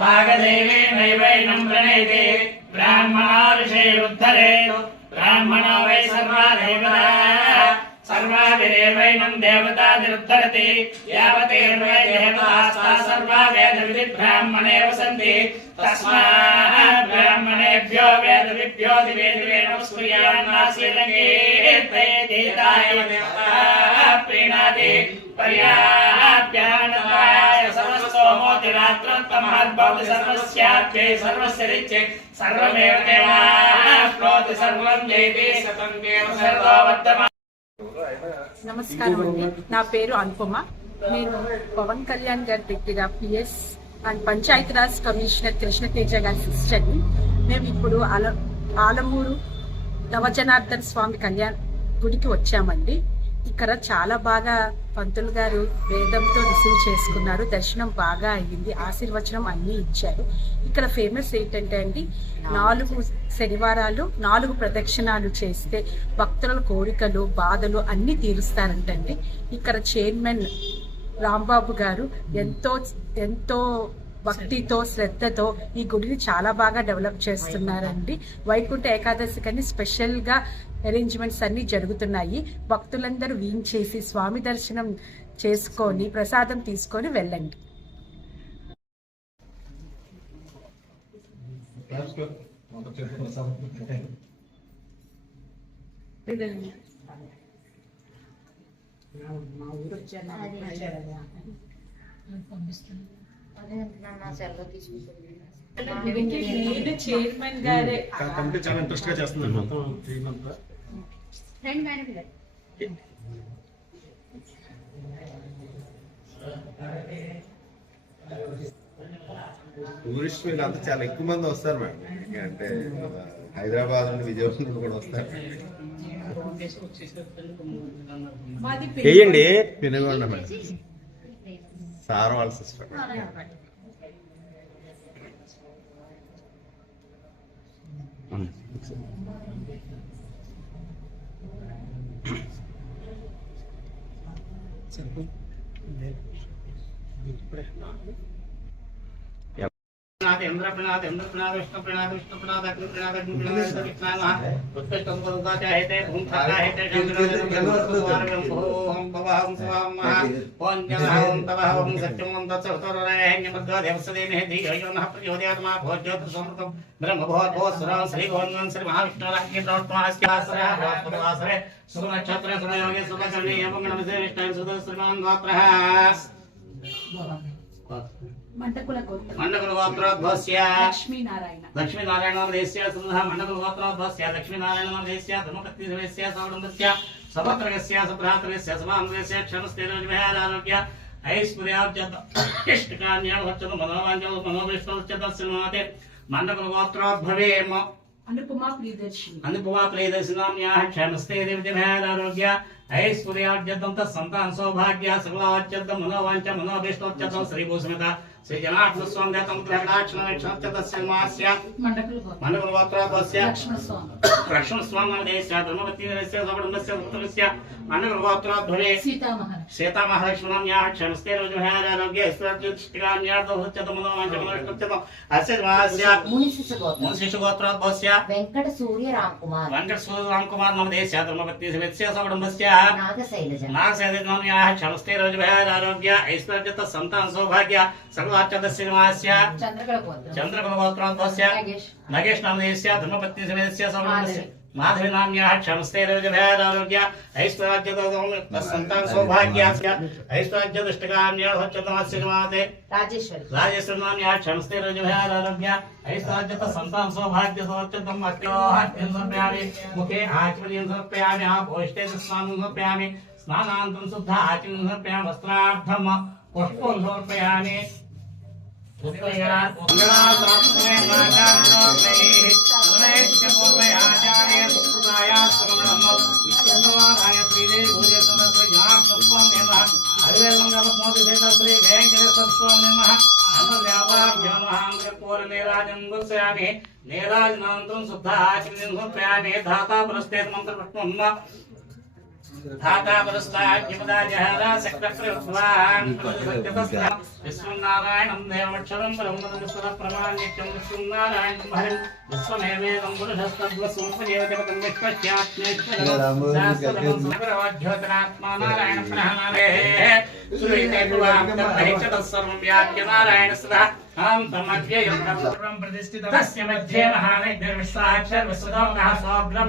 भागदेवेनैवैनं प्रणेते ब्राह्मणो ऋषिरुद्धरेत् ब्राह्मणो वै सर्वा देवताः सर्वाभिरेवैनं देवतादिरुद्धरति यावतीर्वै देवतास्ता सर्वा वेदविधि ब्राह्मणे वसन्ति तस्मात् ब्राह्मणेभ्यो वेदविभ्यो दिवे दिवे नमस्कुर्यान्नासीदकीर्तयेतीताय प्रीणाति पर्याप्यानताय सर्वस्तोमोतिरात्रोत्तमहद्भवति सर्वस्याप्यै सर्वस्य रिच्चे सर्वमेव देवाप्नोति सर्वं जयति शतं केव सर्वो वर्तमानः। నమస్కారం అండి, నా పేరు అనుపమ. నేను పవన్ కళ్యాణ్ గారి దగ్గర PS and Panchayati Raj commissioner Krishna Teja గారి సిస్టర్ని. మేము ఇప్పుడు ఆలమూరు నవజనార్దన్ స్వామి కళ్యాణ్ గుడికి వచ్చామండి. ఇక్కడ చాలా బాగా పంతులు గారు వేదంతో రిసీవ్ చేసుకున్నారు. దర్శనం బాగా అయ్యింది, ఆశీర్వచనం అన్నీ ఇచ్చారు. ఇక్కడ ఫేమస్ ఏంటంటే అండి, 4 శనివారాలు 4 ప్రదక్షిణాలు చేస్తే భక్తుల కోరికలు బాధలు అన్నీ తీరుస్తారంటండి. ఇక్కడ చైర్మన్ రాంబాబు గారు ఎంతో భక్తితో శ్రద్ధతో ఈ గుడిని చాలా బాగా డెవలప్ చేస్తున్నారండి. వైకుంఠ ఏకాదశి కని స్పెషల్గా అరేంజ్మెంట్స్ అన్నీ జరుగుతున్నాయి. భక్తులందరూ వీంచేసి స్వామి దర్శనం చేసుకొని ప్రసాదం తీసుకొని వెళ్ళండి. చైర్మన్ గారే కమిటీ చాలా ఇంట్రెస్ట్ గా చేస్తున్నారు. మొత్తం టీం అంతా టూరిస్ట్ వీళ్ళంతా చాలా ఎక్కువ మంది వస్తారు మేడం. అంటే హైదరాబాద్ నుండి విజయవాడ నుండి కూడా వస్తారు. వేయండి వినగొండ మేడం, సార్ వాళ్ళ సిస్టర్. इंद्रप्रणाद इंद्रप्रणाद विष्णुप्रणाद विष्णुप्रणाद अग्निप्रणाद अग्निप्रणाद दक्षिणाः उत्कृष्टं पदुकाच हेते भूमथका हेते चन्द्रनारायणं ओम भवहं स्वामः ओम जलहं तवहं सत्यं तत्सर्वतोरयज्ञमद्वा देवसदेने धीयो नः प्रचोदयात् मा भोज्योतिसमृतं ब्रह्मभोद्भोत्सरं श्रीभगवान् श्री महाविष्णुराज्ञे प्रवर्तमास्यासरे सुनक्षत्रे सुनयोगे सुनकर्णे एवं विष्णु सुदश्रीमान् गोत्रः మండకుల గోత్రోద్భవస్య లక్ష్మీనారాయణ దేశ్య సుందర మండకుల గోత్రోద్భవస్య లక్ష్మీనారాయణ దేశ్య ధర్మపత్ని దేశ్య సౌడంబస్య సభద్రగస్య సభ్రాత్రస్య సమాంగస్య క్షణస్థిరోజ్మయారోగ్య ఐశ్వర్యార్జత ఇష్టకాన్యావచ్చత మనోవాంఛో మనోవిష్ణోచ్చత శ్రీమాతే మండకుల గోత్రోద్భవేమ అనుపమా ప్రియదర్శినామ్యాః క్షణస్థిరోజ్మయారోగ్య ఐశ్వర్యార్జతం సంతాన సౌభాగ్య సకలార్జతం మనోవాంఛ మనోవిష్ణోచ్చత శ్రీభూషణత श्री जनार्दन स्वामी देवतं प्रकटाक्षण क्षणचतस्यमास्य मंडल गोत्रोद्भवस्य लक्ष्मण स्वामी देशस्य धर्मपत्नी देशस्य सवडमस्य उत्तरस्य मंडल गोत्रोद्भवे सीता महालक्ष्मणाम्याः क्षणस्ते रोजहारारोग्य ऐश्वर्यचिष्टिकान्यार्दोच्यतमनोवाञ्छमनोष्टोच्यतम अस्य वास्य मुनिशिष्य गोत्रोद्भवस्य वेंकट सूर्य रामकुमार मम देशस्य धर्मपत्नी देशस्य सवडमस्य नागशैलजाम्याः क्षणस्ते रोजहारारोग्य ऐश्वर्यचित संतान सौभाग्य सर्वाच्यतस्यमास्य चंद्रकुल गोत्रोद्भवस्य नगेश नामदेशस्य धर्मपत्नी समेतस्य सवडमस्य माधवी नाम्याः क्षणस्ते रोजहारारोग्य ऐश्वर्यचित संतान सौभाग्यस्य ऐश्वर्यचिष्टिकान्यार्दोच्यतमस्य माते राजेश्वरी नाम्याः क्षणस्ते रोजहारारोग्य ऐश्वर्यचित संतान सौभाग्य सौच्यतम अत्योः समर्पयामि मुखे आचमनीयं समर्पयामि भोष्टे स्नानं समर्पयामि स्नानानन्तरं शुद्ध आचमनं समर्पयामि वस्त्रार्थं पुष्पं समर्पयामि श्री समर्पयामि नीराजनानन्तरं शुद्ध आचमनीं समर्पयामि धाता पुरस्ते मन्त्रपुष्पं धाता पुरस्ताद्यमदा जहरा सक्तप्रभवान् विश्वनारायणं देवमक्षरं ब्रह्मदस्वरः प्रमाण्यं विश्वनारायणं हरिं विश्वमेवेदं पुरुषस्तद्वसुमपदेवतं विश्वस्यात्मेश्वरं नारायण प्रणहनारे सुरीते पुवां सर्वं व्याप्य नारायण सदा हम तमद्य यन्त्रं प्रतिष्ठितं तस्य मध्ये महानैर्विश्वाक्षर विश्वदोमः स्वब्रह्म